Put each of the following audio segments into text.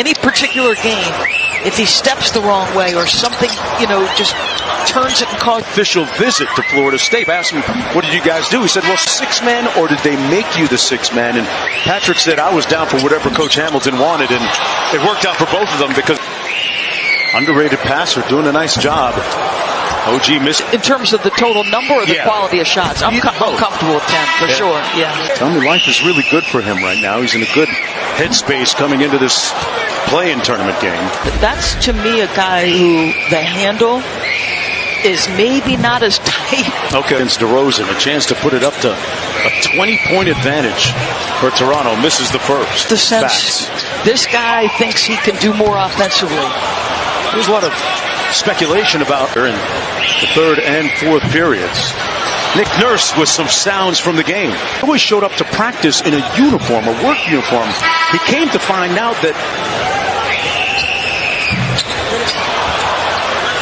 any particular game, if he steps the wrong way or something, just turns it and causes. Official visit to Florida State. Asked him, what did you guys do? He said, well, 6 men, or did they make you the 6 man? And Patrick said, I was down for whatever Coach Hamilton wanted, and it worked out for both of them because underrated passer doing a nice job. OG missed. In terms of the total number or the quality of shots, I'm comfortable with 10 for sure. Yeah. Tell me, life is really good for him right now. He's in a good headspace coming into this play-in tournament game. That's, to me, a guy who the handle is maybe not as tight. Okay, against DeRozan, a chance to put it up to a 20-point advantage for Toronto. Misses the first. The sense this guy thinks he can do more offensively. There's a lot of speculation about her in the third and fourth periods. Nick Nurse with some sounds from the game. He always showed up to practice in a uniform, a work uniform. He came to find out that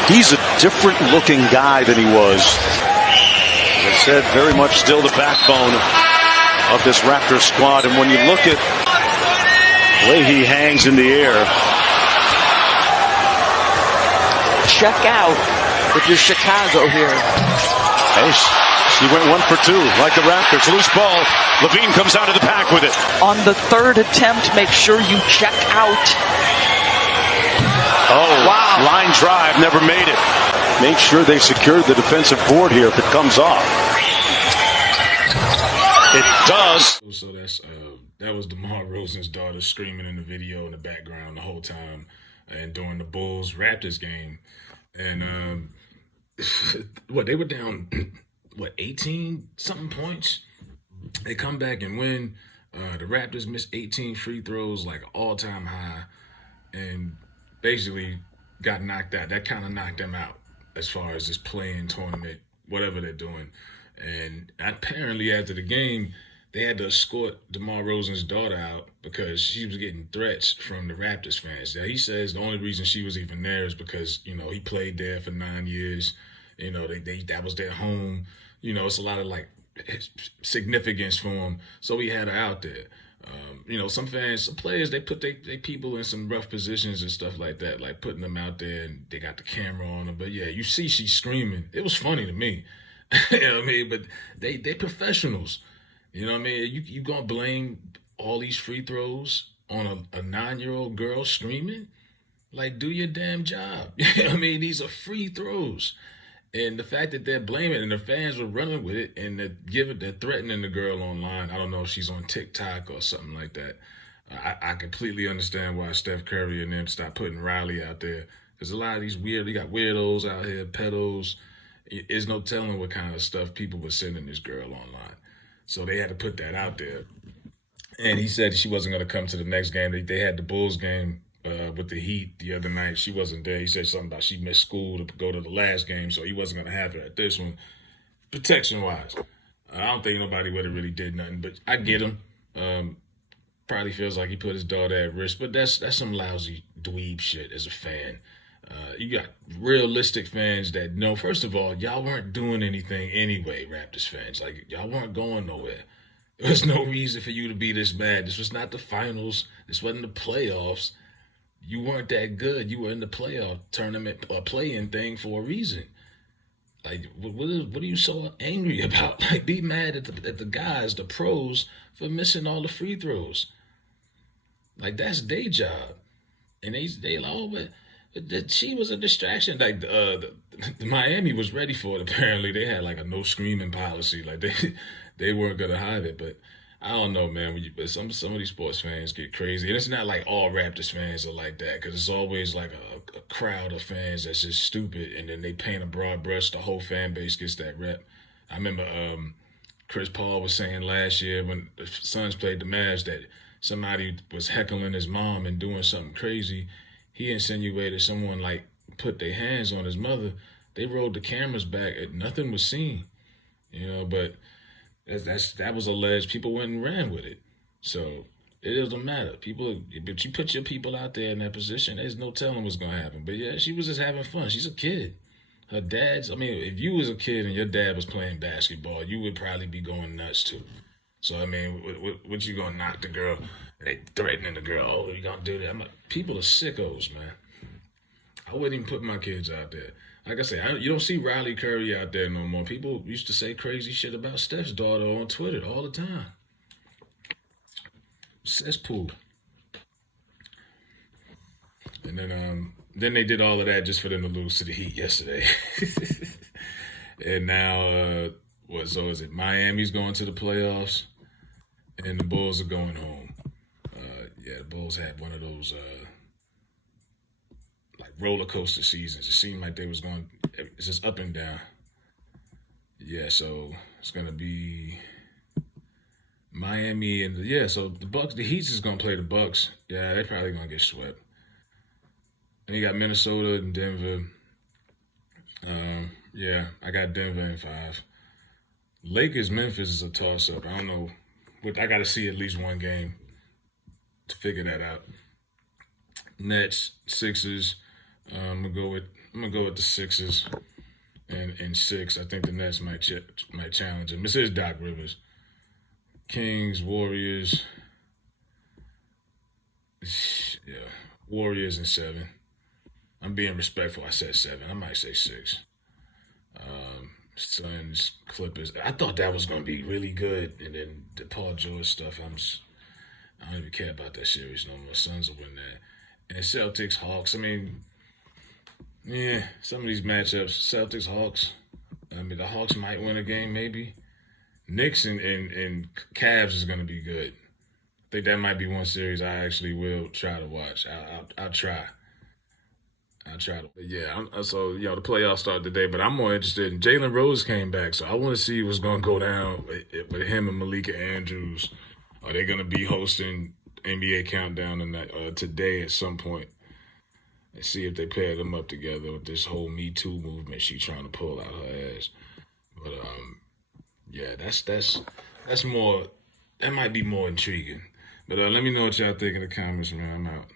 he's a different looking guy than he was. As I said, very much still the backbone of this Raptors squad. And when you look at the way he hangs in the air, check out if you're Chicago here. Hey, she went 1 for 2 like the Raptors. Loose ball. Levine comes out of the pack with it. On the third attempt, make sure you check out. Oh, wow. Line drive, never made it. Make sure they secure the defensive board here if it comes off. It does. So that was Demar DeRozan's daughter screaming in the video in the background the whole time and during the Bulls Raptors game. And they were down 18 something points. They come back and win. The Raptors missed 18 free throws, like an all-time high, and basically got knocked out. That kind of knocked them out as far as this play-in tournament, whatever they're doing. And apparently after the game, they had to escort DeMar DeRozan's daughter out because she was getting threats from the Raptors fans. Now, he says the only reason she was even there is because, he played there for 9 years. That was their home. It's a lot of, significance for him. So he had her out there. Some fans, some players, they put their people in some rough positions and stuff like that, like putting them out there, and they got the camera on them. But, yeah, you see she's screaming. It was funny to me. You know what I mean? But they professionals. You know what I mean? You gonna blame all these free throws on a 9-year-old girl screaming? Like, do your damn job. You know what I mean? These are free throws. And the fact that they're blaming and the fans were running with it and they're threatening the girl online. I don't know if she's on TikTok or something like that. I completely understand why Steph Curry and them stopped putting Riley out there. Because a lot of these you got weirdos out here, pedos. There's no telling what kind of stuff people were sending this girl online. So they had to put that out there. And he said she wasn't going to come to the next game. They had the Bulls game with the Heat the other night. She wasn't there. He said something about she missed school to go to the last game, so he wasn't going to have her at this one. Protection-wise, I don't think nobody would have really did nothing, but I get him. Probably feels like he put his daughter at risk, but that's some lousy dweeb shit as a fan. You got realistic fans that know, first of all, y'all weren't doing anything anyway, Raptors fans. Like, y'all weren't going nowhere. There was no reason for you to be this mad. This was not the finals. This wasn't the playoffs. You weren't that good. You were in the playoff tournament or play-in thing for a reason. Like, what are you so angry about? Like, be mad at the guys, the pros, for missing all the free throws. Like, that's their job. And they all but she was a distraction. Like the Miami was ready for it. Apparently, they had like a no screaming policy. Like they weren't gonna hide it. But I don't know, man. But some of these sports fans get crazy, and it's not like all Raptors fans are like that. Because it's always like a crowd of fans that's just stupid, and then they paint a broad brush. The whole fan base gets that rep. I remember Chris Paul was saying last year when the Suns played the Mavs that somebody was heckling his mom and doing something crazy. He insinuated someone like put their hands on his mother. They rolled the cameras back and nothing was seen, but that was alleged. People went and ran with it. So it doesn't matter. But you put your people out there in that position, there's no telling what's going to happen. But yeah, she was just having fun. She's a kid. Her dad's, if you was a kid and your dad was playing basketball, you would probably be going nuts too. So I mean, what you gonna knock the girl? They threatening the girl. Oh, you gonna do that? I'm like, people are sickos, man. I wouldn't even put my kids out there. Like I said, you don't see Riley Curry out there no more. People used to say crazy shit about Steph's daughter on Twitter all the time. Cesspool. And then they did all of that just for them to lose to the Heat yesterday. And now, so is it Miami's going to the playoffs and the Bulls are going home. The Bulls had one of those like roller coaster seasons. It seemed like they was going, it's just up and down. Yeah, so it's going to be Miami and so the Bucks, the Heat is going to play the Bucks. Yeah, they're probably going to get swept. And you got Minnesota and Denver. I got Denver in 5. Lakers, Memphis is a toss-up. I don't know. I got to see at least one game to figure that out. Nets, Sixers. I'm gonna go with the Sixers and 6. I think the Nets might challenge them. This is Doc Rivers. Kings, Warriors. Yeah, Warriors in 7. I'm being respectful. I said 7. I might say 6. Suns, Clippers. I thought that was going to be really good. And then the Paul George stuff, I don't even care about that series no more. Suns will win that. And Celtics, Hawks. I mean, some of these matchups, Celtics, Hawks. I mean, the Hawks might win a game, maybe. Knicks and Cavs is going to be good. I think that might be one series I actually will try to watch. I'll try. I try to. So the playoffs start today, but I'm more interested in Jalen Rose came back, so I want to see what's going to go down with him and Malika Andrews. Are they going to be hosting NBA Countdown today at some point? And see if they pair them up together with this whole Me Too movement she trying to pull out her ass. But that's more. That might be more intriguing. But let me know what y'all think in the comments, man. I'm out.